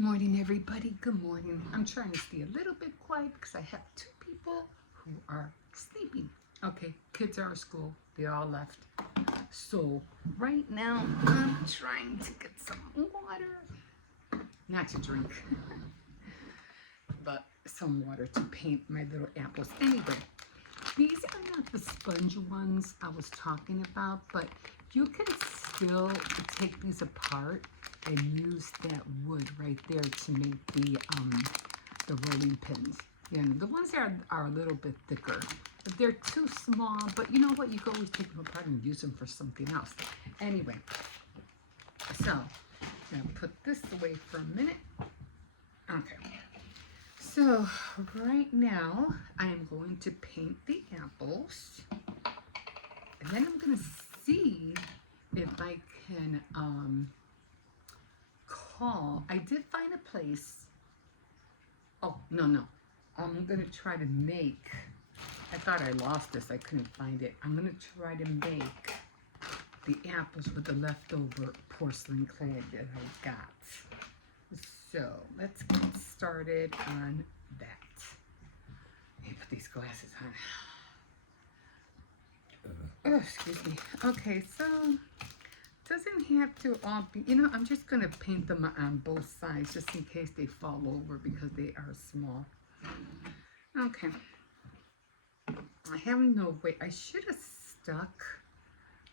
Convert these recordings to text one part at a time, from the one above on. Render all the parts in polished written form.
Morning, everybody. Good morning. I'm trying to stay a little bit quiet because I have two people who are sleeping. Okay, kids are at school. They all left. So right now I'm trying to get some water. Not to drink, but some water to paint my little apples. Anyway, these are not the sponge ones I was talking about, but you can still take these apart and use that wood right there to make the rolling pins. You know, the ones that are a little bit thicker. If they're too small, but you know what? You can always take them apart and use them for something else. Anyway, so I'm gonna put this away for a minute. Okay. So right now I am going to paint the apples, and then I'm gonna see if I can I did find a place. Oh, no. I'm going to try to make, I thought I lost this. I couldn't find it. I'm going to try to make the apples with the leftover porcelain clay that I got. So let's get started on that. Let me put these glasses on. Oh, excuse me. Okay, so doesn't have to all be, I'm just going to paint them on both sides just in case they fall over because they are small. Okay. I have no way. I should have stuck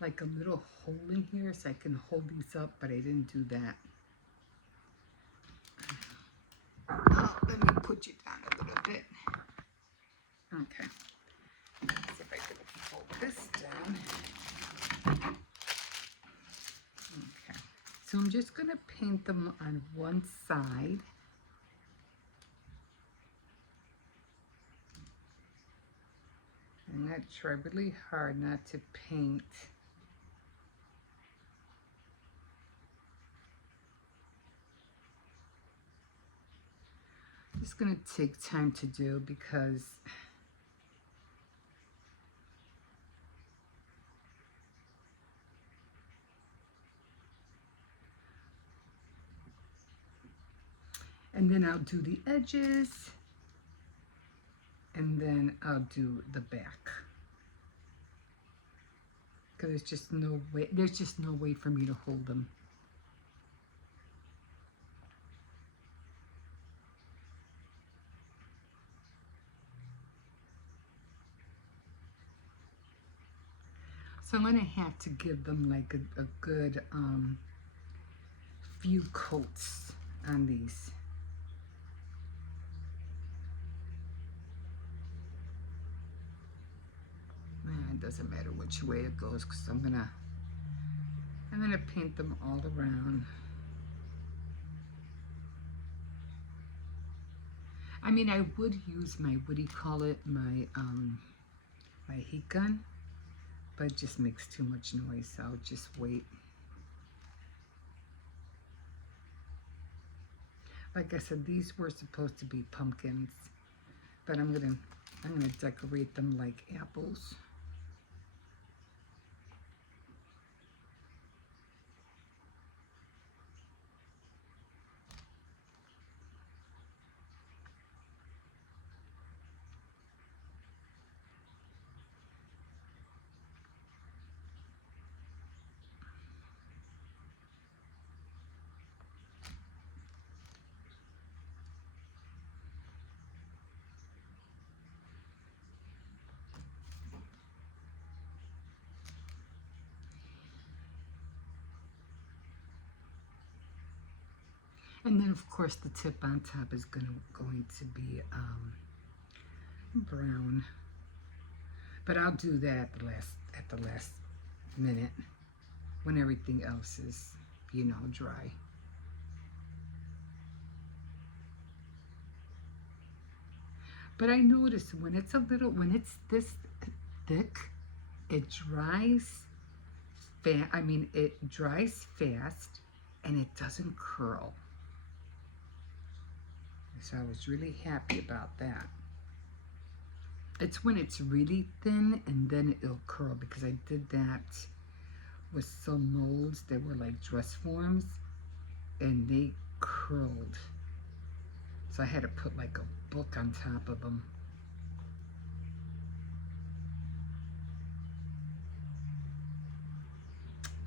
like a little hole in here so I can hold these up, but I didn't do that. Oh, let me put you down a little bit. Okay. Let's see if I can hold this down. Okay, so I'm just going to paint them on one side. And I try really hard not to paint just going to take time to do because and then I'll do the edges, and then I'll do the back. Because there's just no way for me to hold them. So I'm going to have to give them like a good few coats on these. It doesn't matter which way it goes because I'm gonna paint them all around. I mean, I would use my, what do you call it, my my heat gun, but it just makes too much noise, so I'll just wait. Like I said, these were supposed to be pumpkins, but I'm gonna decorate them like apples. And then, of course, the tip on top is going to be brown. But I'll do that at the last minute when everything else is, dry. But I notice when it's this thick, it dries it dries fast and it doesn't curl. So I was really happy about that. It's when it's really thin and then it'll curl, because I did that with some molds that were like dress forms and they curled So I had to put like a book on top of them.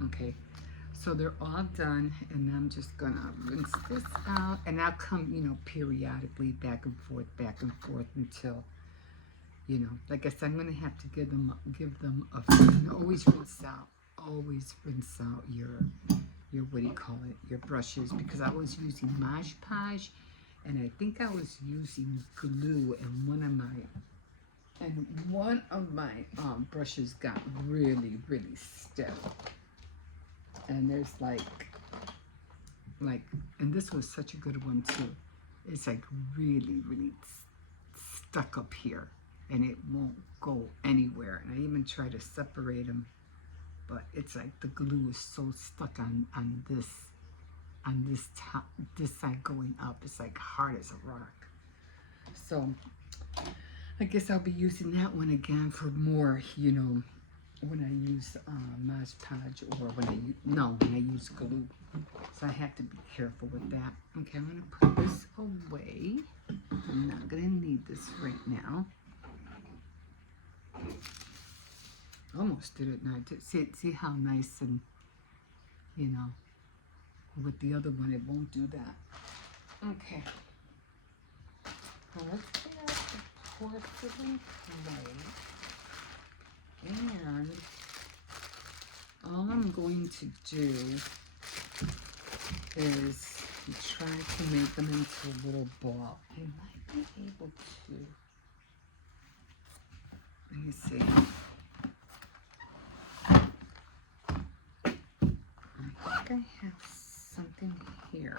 Okay, so they're all done, and I'm just gonna rinse this out, and I'll come, you know, periodically back and forth until, you know, like I said, I'm gonna have to give them a, you know, always rinse out your what do you call it, your brushes, because I was using Mod Podge, and I think I was using glue, and one of my brushes got really stiff. And there's like, and this was such a good one too. It's like really stuck up here, and it won't go anywhere. And I even try to separate them, but it's like the glue is so stuck on this top, this side going up. It's like hard as a rock. So I guess I'll be using that one again for more, you know, when I use Mod Podge, or when I use glue. So I have to be careful with that. Okay, I'm gonna put this away. I'm not gonna need this right now. Almost did it now. See how nice, and you know, with the other one it won't do that. Okay. Now let's get out the porcelain plate. And all I'm going to do is try to make them into a little ball. I might be able to. Let me see. I think I have something here.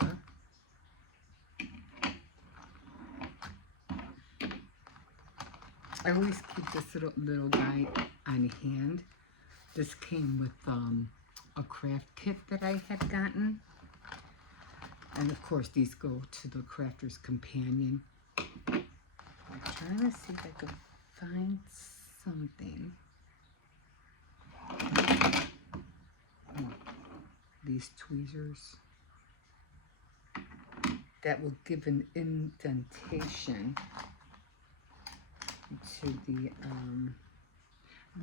I always keep this little guy on hand. This came with a craft kit that I had gotten. And of course these go to the Crafter's Companion. I'm trying to see if I can find something. Oh, these tweezers. That will give an indentation to the, I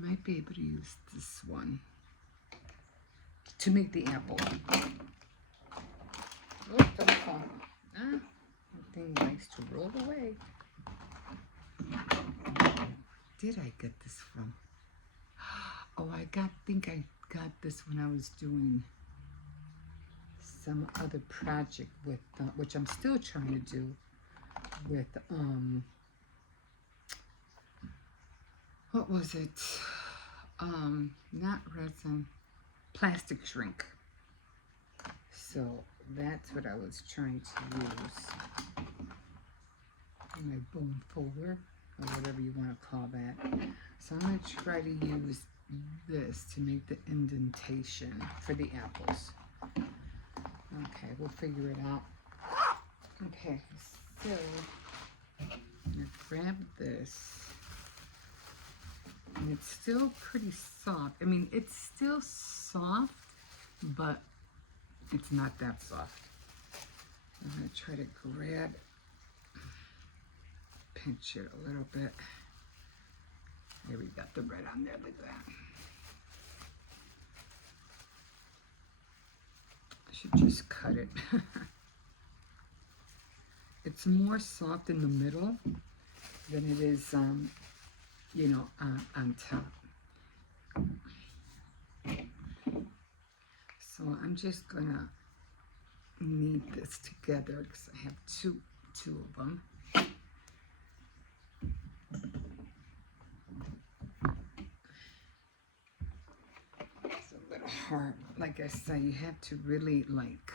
might be able to use this one to make the apple. Oh, don't fall. Ah, that thing likes to roll away. Did I get this from? Oh, think I got this when I was doing some other project with, which I'm still trying to do with, what was it? Not resin, plastic shrink. So that's what I was trying to use. My bone folder, or whatever you want to call that. So I'm going to try to use this to make the indentation for the apples. Okay, we'll figure it out. Okay, so I'm going to grab this. And it's still pretty soft. I mean, it's still soft, but it's not that soft. I'm going to try to grab, pinch it a little bit. There, we got the red on there, like that. I should just cut it. It's more soft in the middle than it is, you know, on top. So I'm just gonna knead this together because I have two of them. It's a little hard. Like I said, you have to really like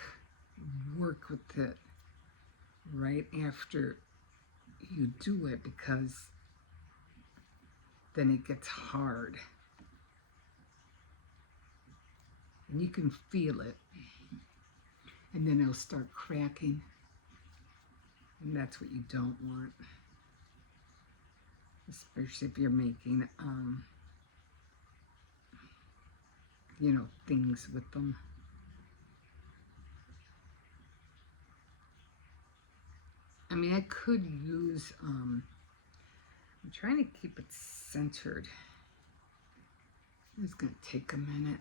work with it right after you do it, because then it gets hard. And you can feel it. And then it'll start cracking. And that's what you don't want. Especially if you're making, you know, things with them. I mean, I could use, I'm trying to keep it centered. It's going to take a minute.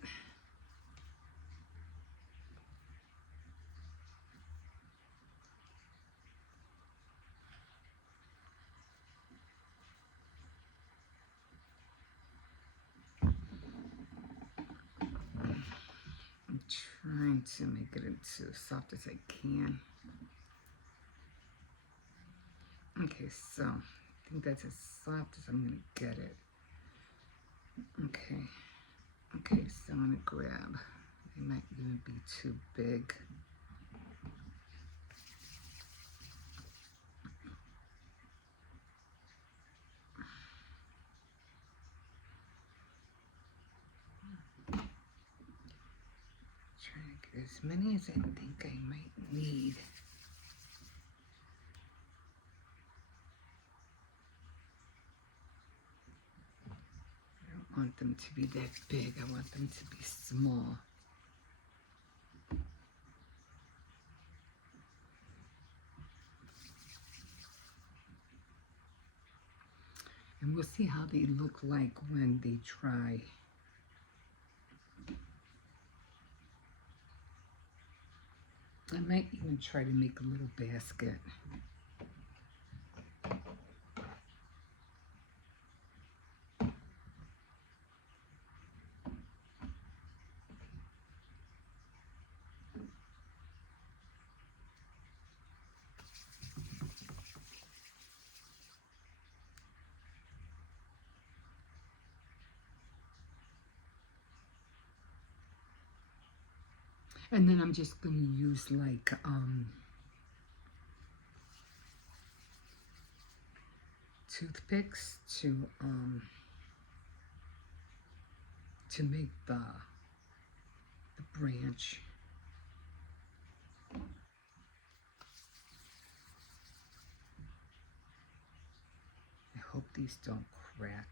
I'm trying to make it as soft as I can. Okay, so I think that's as soft as I'm going to get it. Okay. Okay, so I'm going to grab. They might even be too big. Trying to get as many as I think I might need. I don't want them to be that big. I want them to be small. And we'll see how they look like when they dry. I might even try to make a little basket. And then I'm just going to use like toothpicks to make the branch. I hope these don't crack.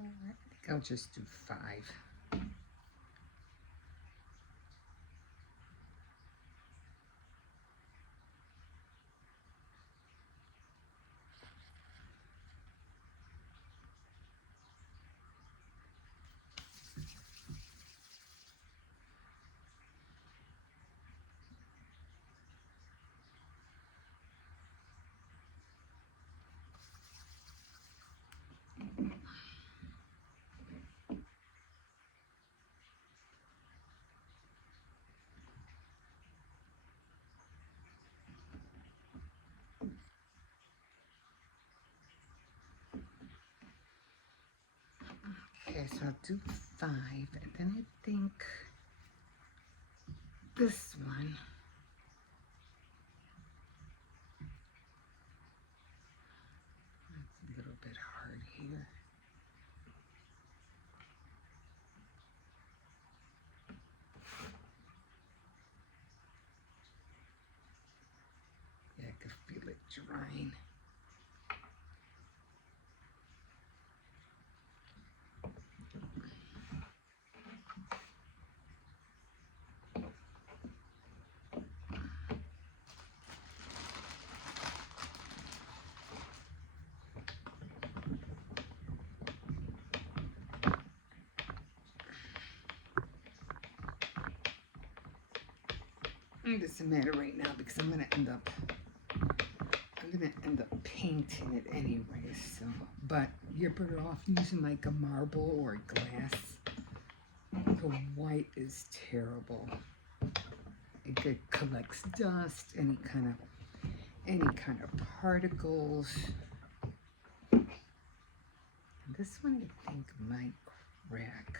I think I'll just do 5. Okay, so I'll do 5, and then I think this one. It's a little bit hard here. Yeah, I can feel it drying. It doesn't matter right now because I'm gonna end up painting it anyway. So, but you're better off using like a marble or a glass. The white is terrible. It collects dust, any kind of particles. And this one I think might crack.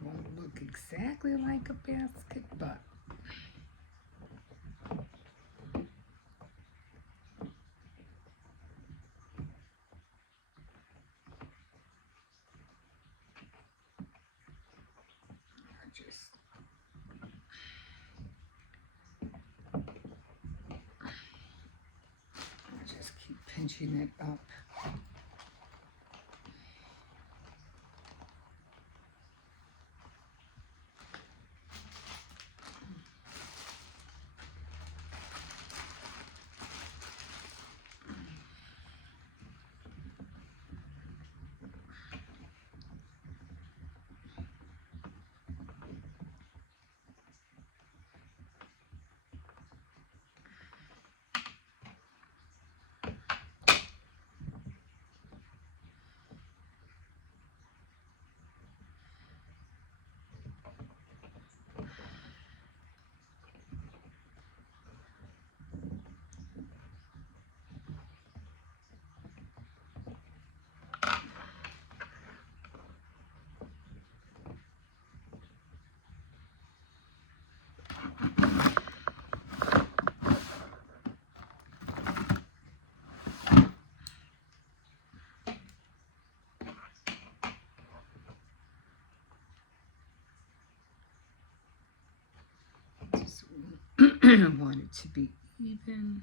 won't look exactly like a basket, but I just keep pinching it up. Just want it to be even.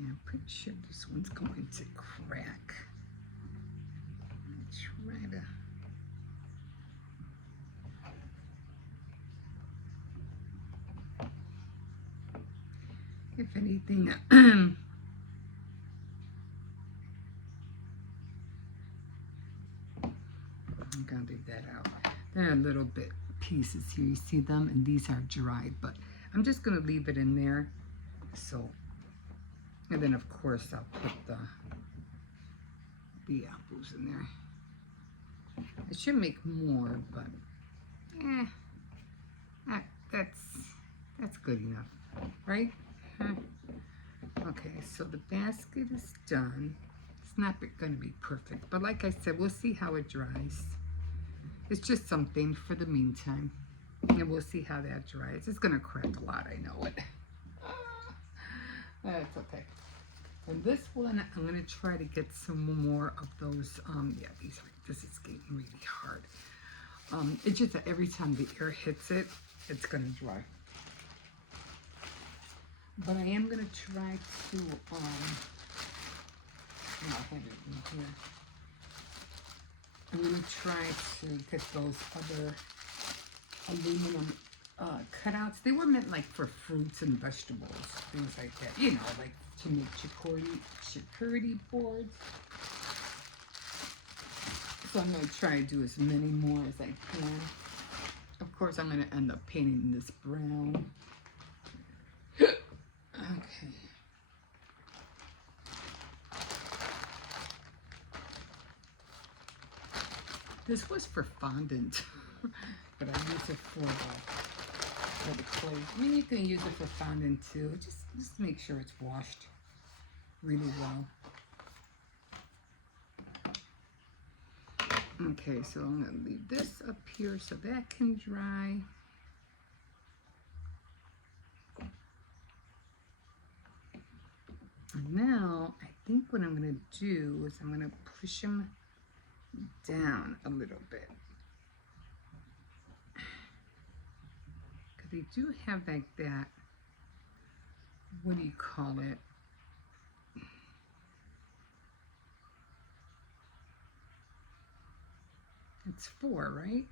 Yeah, I'm pretty sure this one's going to crack. Try to. If anything, I'm gonna leave that out. There are little bit pieces here. You see them, and these are dried, but I'm just gonna leave it in there. So, and then of course I'll put the apples in there. I should make more, but that's good enough, right? Okay, so the basket is done. It's not going to be perfect, but like I said, we'll see how it dries. It's just something for the meantime, and we'll see how that dries. It's going to crack a lot, I know it. That's okay. And this one, I'm going to try to get some more of those, yeah, this is getting really hard. It's just that every time the air hits it, it's going to dry. But I am going to try to, I'll have it in here. I'm going to try to get those other aluminum cutouts. They were meant like for fruits and vegetables, things like that. You know, like to make charcuterie boards. So I'm going to try to do as many more as I can. Of course, I'm going to end up painting this brown. Okay. This was for fondant, but I use it for the clay. I mean, you can use it for fondant too. Just make sure it's washed really well. Okay, so I'm going to leave this up here so that can dry. And now, I think what I'm going to do is I'm going to push them down a little bit. Because they do have like that, what do you call it? It's 4, right?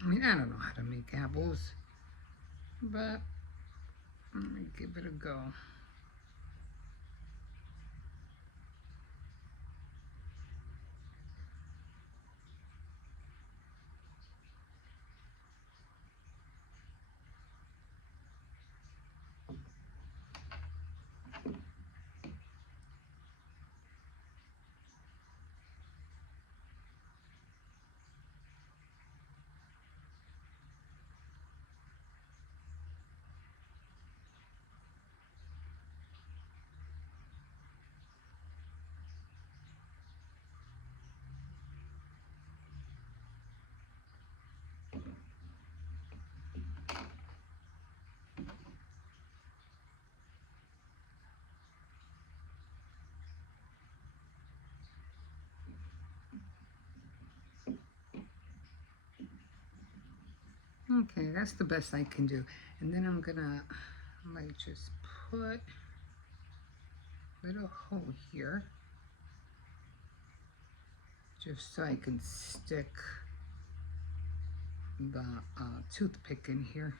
I mean, I don't know how to make apples, but I'm gonna give it a go. Okay, that's the best I can do. And then I'm gonna like just put a little hole here, just so I can stick the toothpick in here.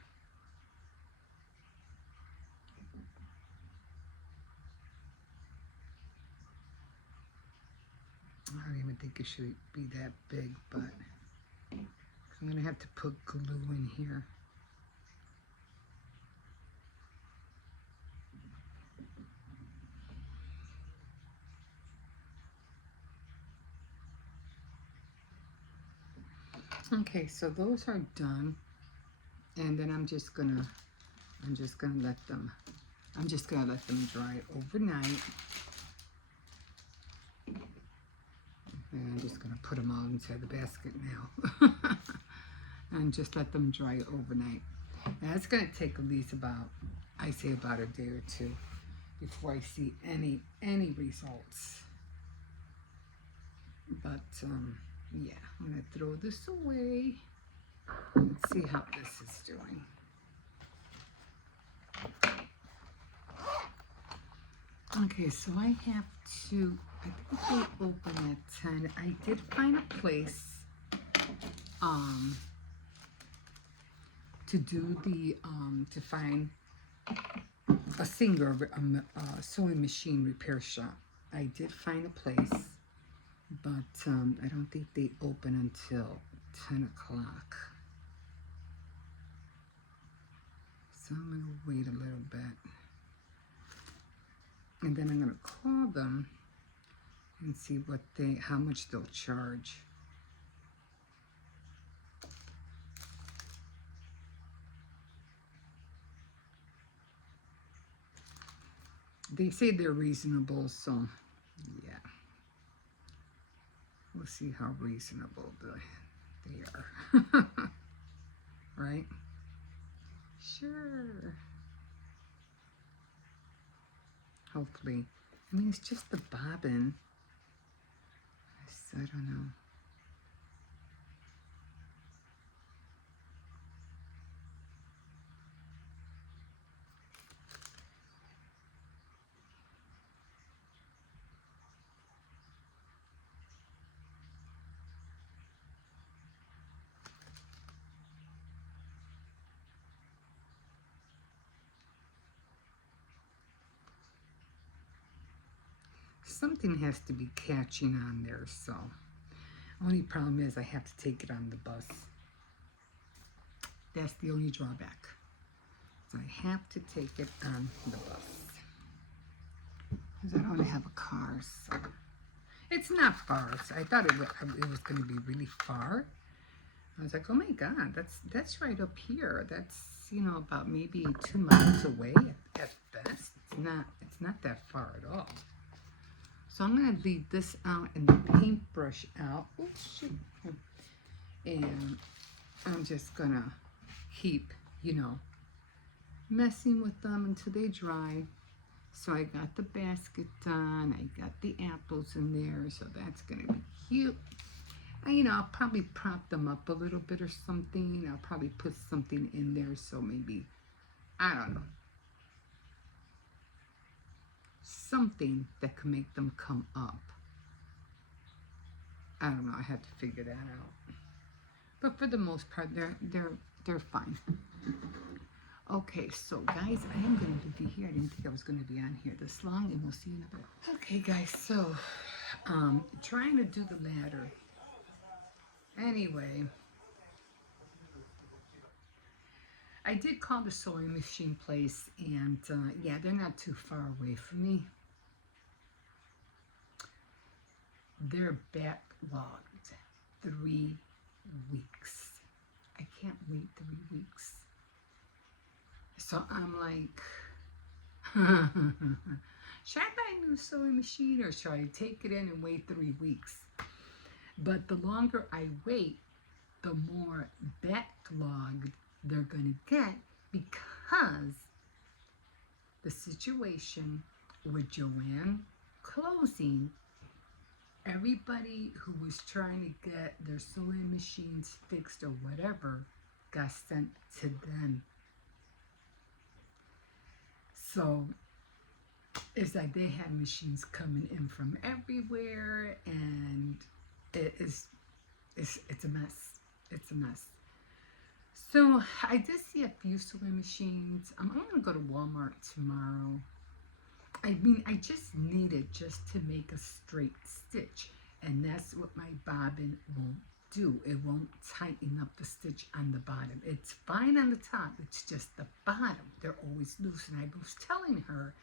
I don't even think it should be that big, but I'm gonna have to put glue in here. Okay, so those are done, and then I'm just gonna let them dry overnight. And I'm just gonna put them all inside the basket now. And just let them dry overnight. Now it's gonna take at least about, I say about a day or two before I see any results. But yeah, I'm gonna throw this away and see how this is doing. Okay, so I have to, I think they open at 10. I did find a place to do the, to find a Singer, a sewing machine repair shop. I did find a place, but I don't think they open until 10 o'clock. So I'm gonna wait a little bit. And then I'm gonna call them and see what how much they'll charge. They say they're reasonable, so yeah. We'll see how reasonable they are. Right? Sure. Hopefully. I mean, it's just the bobbin. I don't know. something has to be catching on there, so. Only problem is I have to take it on the bus. That's the only drawback. So I have to take it on the bus. Because I don't have a car, so. It's not far. So I thought it was going to be really far. I was like, oh my God, that's right up here. That's, you know, about maybe 2 miles away at best. It's not that far at all. So I'm going to leave this out and the paintbrush out. Oh, shoot. And I'm just going to keep, you know, messing with them until they dry. So I got the basket done. I got the apples in there. So that's going to be cute. And, you know, I'll probably prop them up a little bit or something. I'll probably put something in there. So maybe, I don't know, something that can make them come up. I don't know. I had to figure that out. But for the most part, they're fine. Okay, so guys, I am going to be here. I didn't think I was going to be on here this long, and we'll see you in a bit. Okay, guys, so trying to do the ladder. Anyway, I did call the sewing machine place, and yeah, they're not too far away from me. They're backlogged 3 weeks. I can't wait 3 weeks. So I'm like, should I buy a new sewing machine or should I take it in and wait 3 weeks? But the longer I wait, the more backlogged they're going to get because the situation with Joanne closing, everybody who was trying to get their sewing machines fixed or whatever got sent to them. So it's like they had machines coming in from everywhere, and it's a mess. It's a mess. So I did see a few sewing machines. I'm going to go to Walmart tomorrow. I mean, I just need it just to make a straight stitch, and that's what my bobbin won't do. It won't tighten up the stitch on the bottom. It's fine on the top, it's just the bottom. They're always loose, and I was telling her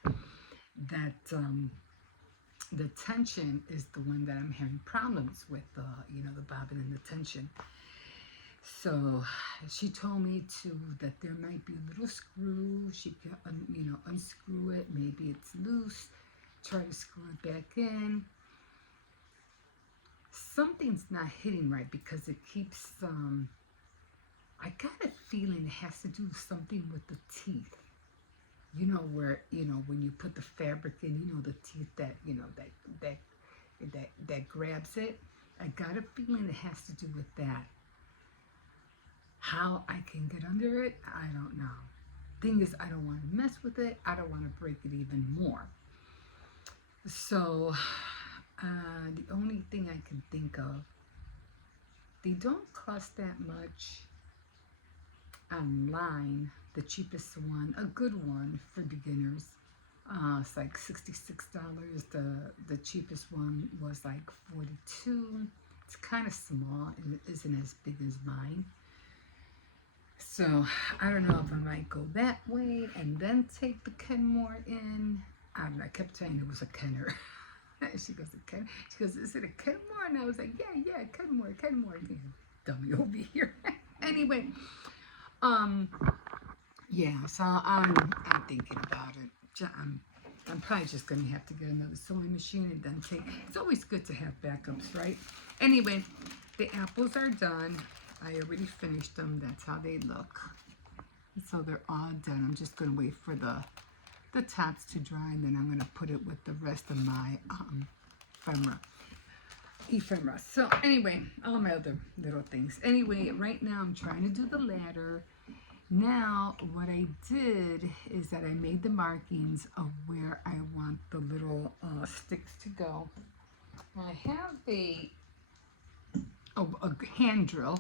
that the tension is the one that I'm having problems with, you know, the bobbin and the tension. So she told me that there might be a little screw. She could, you know, unscrew it. Maybe it's loose. Try to screw it back in. Something's not hitting right because it keeps, I got a feeling it has to do something with the teeth. You know, where, you know, when you put the fabric in, you know, the teeth that, you know, that grabs it. I got a feeling it has to do with that. How I can get under it, I don't know. Thing is, I don't want to mess with it. I don't want to break it even more. So, the only thing I can think of, they don't cost that much online. The cheapest one, a good one for beginners, it's like $66. The cheapest one was like $42. It's kind of small, and it isn't as big as mine. So I don't know if I might go that way and then take the Kenmore in. I don't know, I kept saying it was a Kenner. She goes, she goes, is it a Kenmore? And I was like, yeah, Kenmore. Yeah, dummy over here. Anyway, yeah, so I'm thinking about it. I'm probably just going to have to get another sewing machine and then take, it's always good to have backups, right? Anyway, the apples are done. I already finished them. That's how they look. So they're all done. I'm just going to wait for the tops to dry, and then I'm going to put it with the rest of my ephemera. So anyway, all my other little things. Anyway, right now I'm trying to do the ladder. Now, what I did is that I made the markings of where I want the little sticks to go. I have a hand drill,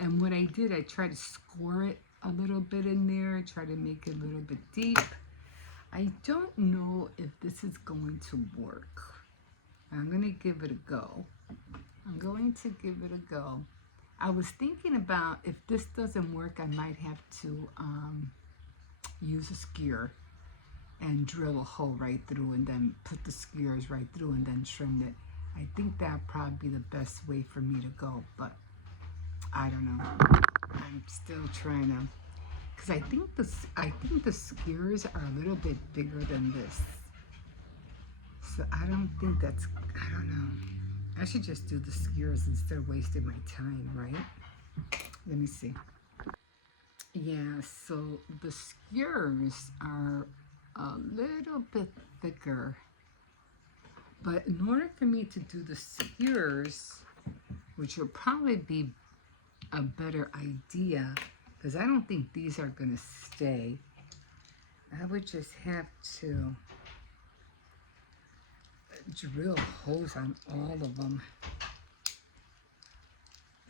and what I did, I tried to score it a little bit in there, try to make it a little bit deep. I don't know if this is going to work. I'm going to give it a go. I'm going to give it a go. I was thinking about if this doesn't work, I might have to use a skewer and drill a hole right through and then put the skewers right through and then trim it. I think that'd probably be the best way for me to go, but I don't know. I'm still trying to, because I think the skewers are a little bit bigger than this. So I don't think that's, I don't know. I should just do the skewers instead of wasting my time, right? Let me see. Yeah, so the skewers are a little bit thicker. But in order for me to do the skewers, which would probably be a better idea, because I don't think these are going to stay, I would just have to drill holes on all of them.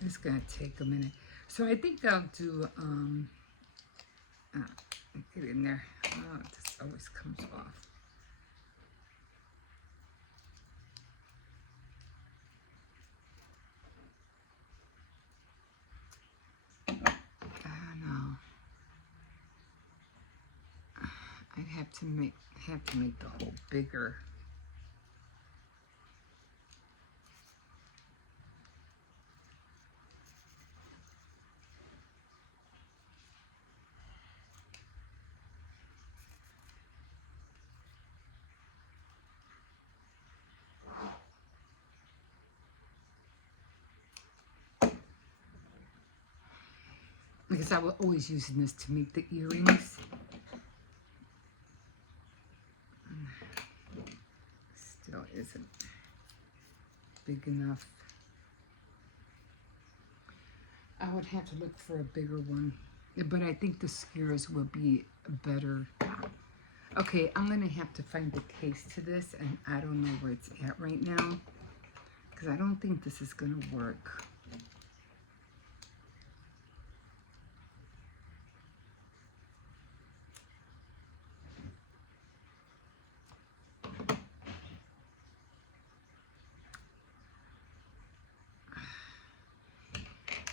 It's going to take a minute. So I think I'll do, get in there. Oh, this always comes off. I don't know. I'd have to make the hole bigger. Because I was always using this to make the earrings. Still isn't big enough. I would have to look for a bigger one. But I think the skewers will be better. Okay, I'm going to have to find the case to this, and I don't know where it's at right now. Because I don't think this is going to work.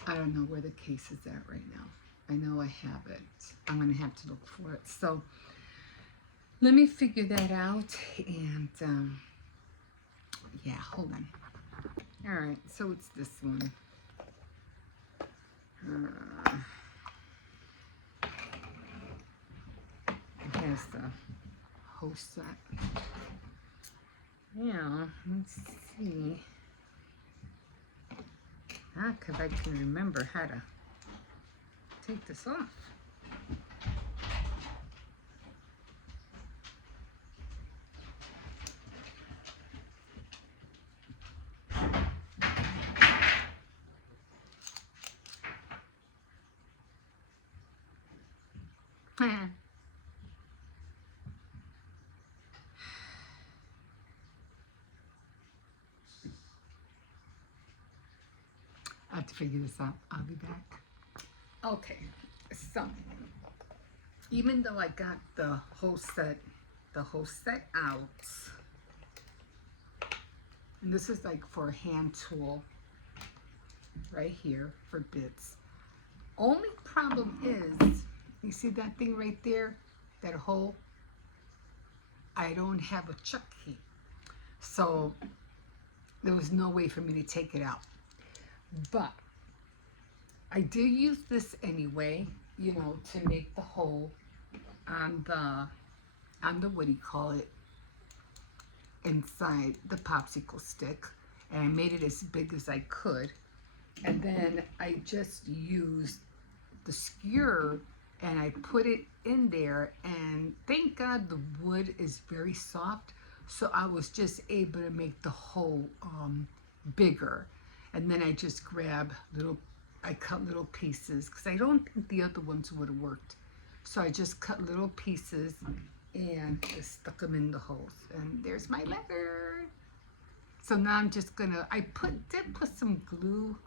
I don't know where the case is at right now. I know I have it. I'm going to have to look for it. So let me figure that out. And yeah, hold on. All right, so it's this one. It has the whole set. Now, let's see. Because I can remember how to take this off. I have to figure this out. I'll be back. Okay, so even though I got the whole set out, and this is like for a hand tool right here for bits. Only problem is, you see that thing right there, that hole? I don't have a chuck key, so there was no way for me to take it out. But I do use this anyway, you know, to make the hole on the what do you call it, inside the popsicle stick. And I made it as big as I could. And then I just used the skewer and I put it in there, and thank God the wood is very soft, so I was just able to make the hole bigger. And then I just I cut little pieces, because I don't think the other ones would have worked. So I just cut little pieces and just stuck them in the holes. And there's my letter. So now I'm just gonna, I did put some glue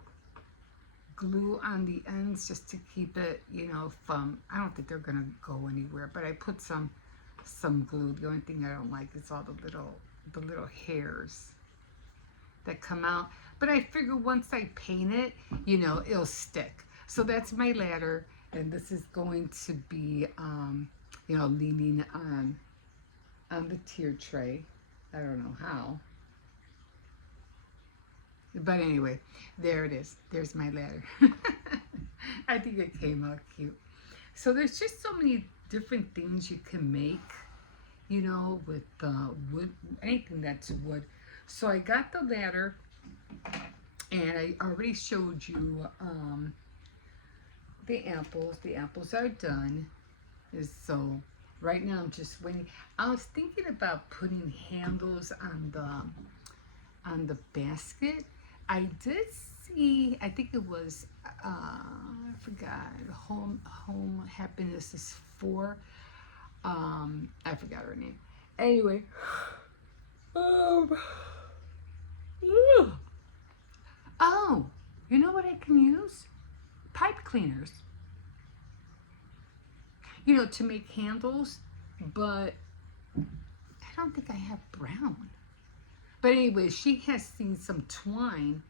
on the ends just to keep it, you know, from, I don't think they're gonna go anywhere, but I put some glue. The only thing I don't like is all the little hairs. that come out. But I figure once I paint it, you know, it'll stick. So that's my ladder, and this is going to be, you know, leaning on the tier tray. I don't know how. But anyway, there it is. There's my ladder. I think it came out cute. So there's just so many different things you can make, you know, with wood, anything that's wood. So I got the ladder, and I already showed you the apples. The apples are done. So right now I'm just waiting. I was thinking about putting handles on the basket. I did see, I think it was, I forgot, home happiness is for, I forgot her name. Anyway, oh, you know what I can use? Pipe cleaners. You know, to make handles, but I don't think I have brown. But anyway, she has seen some twine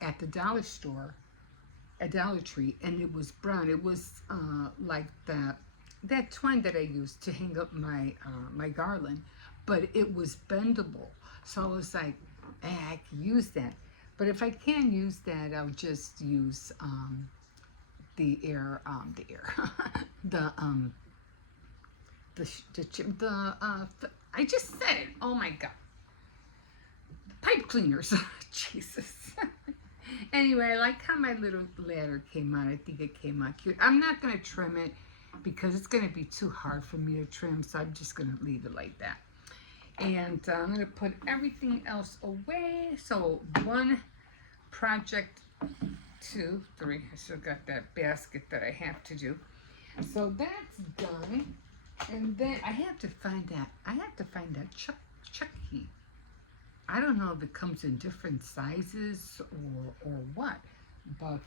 at the dollar store, at Dollar Tree, and it was brown. It was like that twine that I used to hang up my my garland, but it was bendable. So I was like, I can use that. But if I can't use that, I'll just use the I just said it. Oh my God. Pipe cleaners. Jesus. Anyway, I like how my little ladder came out. I think it came out cute. I'm not going to trim it because it's going to be too hard for me to trim, so I'm just going to leave it like that. And I'm going to put everything else away. So 1 project, 2, 3. I still got that basket that I have to do. So that's done. And then I have to find that chuck key. I don't know if it comes in different sizes or what. But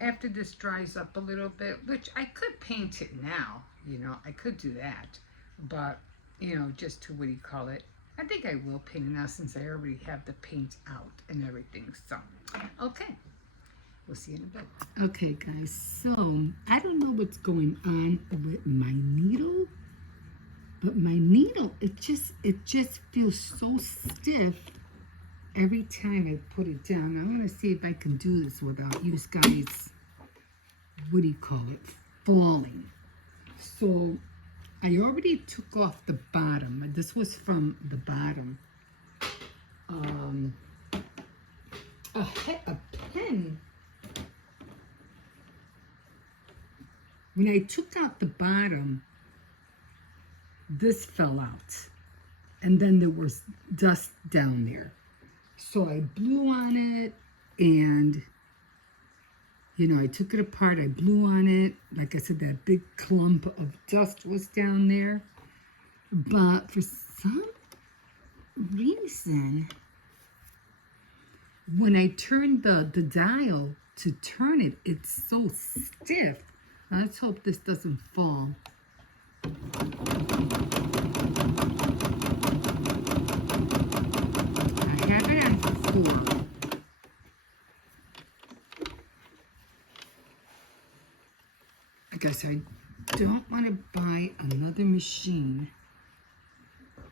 after this dries up a little bit, which I could paint it now, you know, I could do that. But, you know, just to, what do you call it? I think I will paint it now since I already have the paint out and everything. So, okay. We'll see you in a bit. Okay, guys, so I don't know what's going on with my needle, but my needle, it just feels so stiff every time I put it down. I'm going to see if I can do this without you guys, what do you call it, falling. So I already took off the bottom. This was from the bottom. A pen. When I took out the bottom, this fell out. And then there was dust down there. So I blew on it and, you know, I took it apart. I blew on it. Like I said, that big clump of dust was down there. But for some reason, when I turned the dial to turn it, it's so stiff. Let's hope this doesn't fall. I have it on 4. I guess I don't want to buy another machine.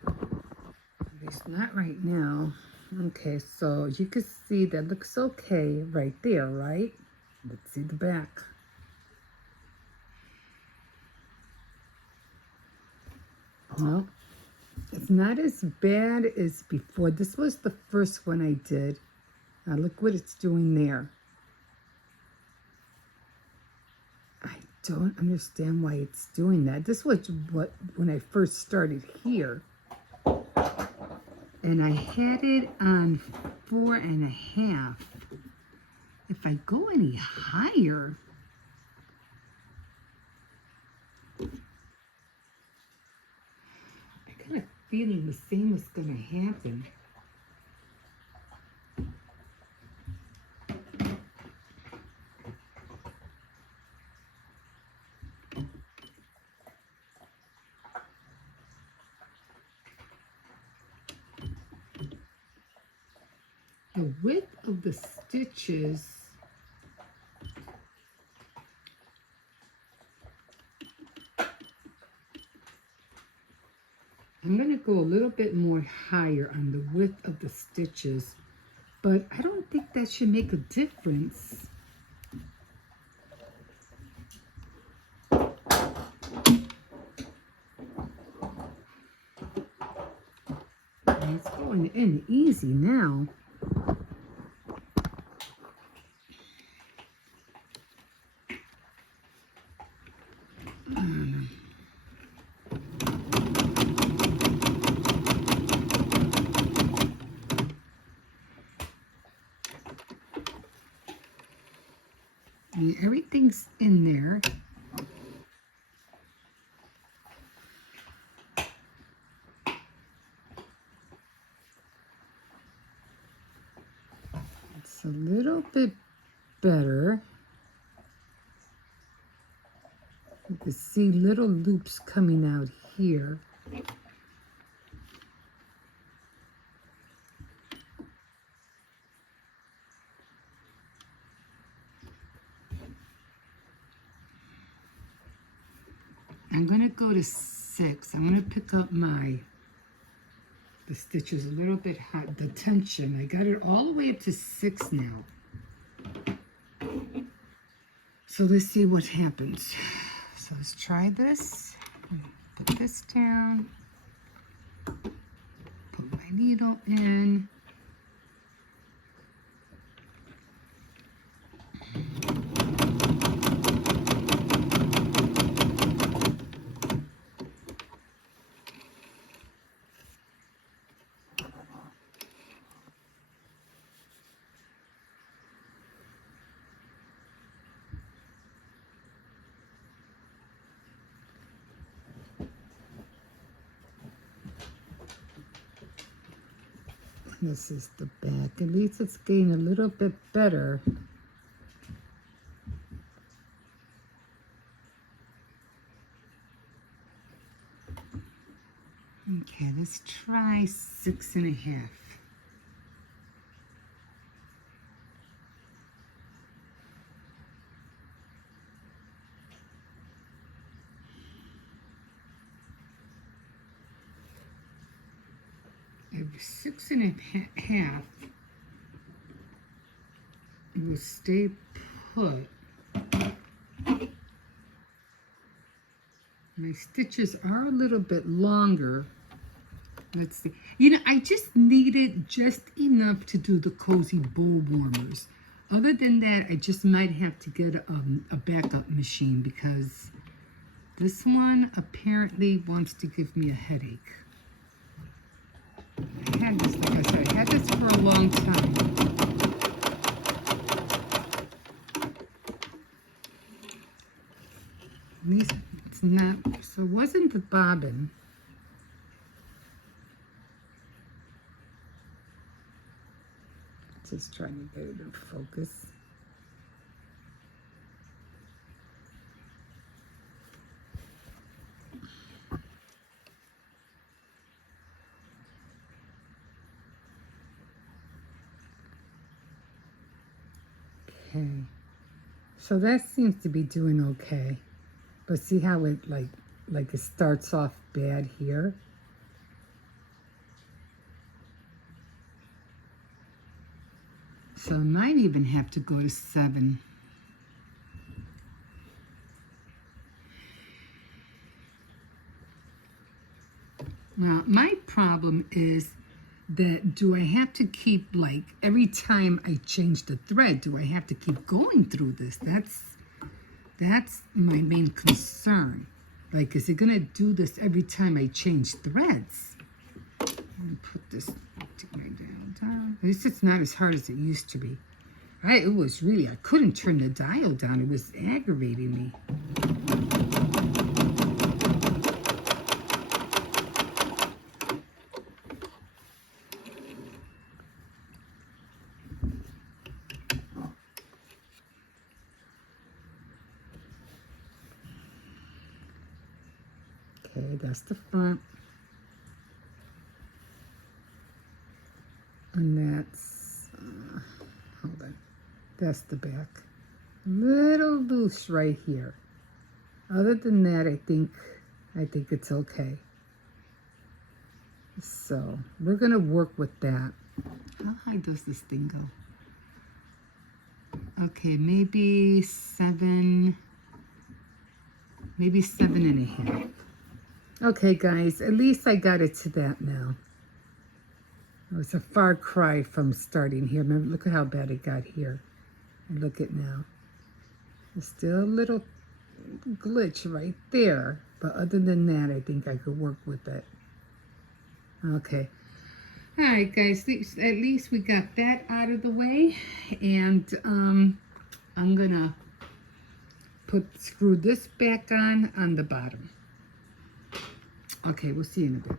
At least not right now. Okay, so you can see that looks okay right there, right? Let's see the back. Well, it's not as bad as before. This was the first one I did. Now look what it's doing there. I don't understand why it's doing that. This was when I first started here. And I had it on 4.5. If I go any higher, feeling the same is going to happen. the width of the stitches, I'm going to go a little bit more higher on the width of the stitches, but I don't think that should make a difference. It's going in easy now. Everything's in there. It's a little bit better. You can see little loops coming out here. I'm going to go to 6. I'm going to pick up the stitches a little bit high, the tension. I got it all the way up to 6 now. So let's see what happens. So let's try this. Put this down. Put my needle in. This is the back. At least it's getting a little bit better. Okay, let's try 6.5. It was 6.5. It will stay put. My stitches are a little bit longer. Let's see. You know, I just needed just enough to do the cozy bowl warmers. Other than that, I just might have to get a backup machine because this one apparently wants to give me a headache. I had this, like I said, I had this for a long time. At least it's not, so it wasn't the bobbin. Just trying to get it in focus. Okay, so that seems to be doing okay, but see how it like it starts off bad here. So I might even have to go to 7. Now my problem is that do I have to keep, like, every time I change the thread, do I have to keep going through this? That's my main concern. Like, is it gonna do this every time I change threads? I'm gonna put this, take my dial down. At least it's not as hard as it used to be. It was really, I couldn't turn the dial down. It was aggravating me. Okay, that's the front. And that's Hold on. That's the back. Little loose right here. Other than that, I think it's okay. So we're gonna work with that. How high does this thing go? Okay, maybe 7 and a half. Okay, guys, at least I got it to that now. It was a far cry from starting here. Remember, look at how bad it got here. And look at now. There's still a little glitch right there. But other than that, I think I could work with it. Okay. All right, guys. At least we got that out of the way. And I'm going to screw this back on the bottom. Okay, we'll see you in a bit.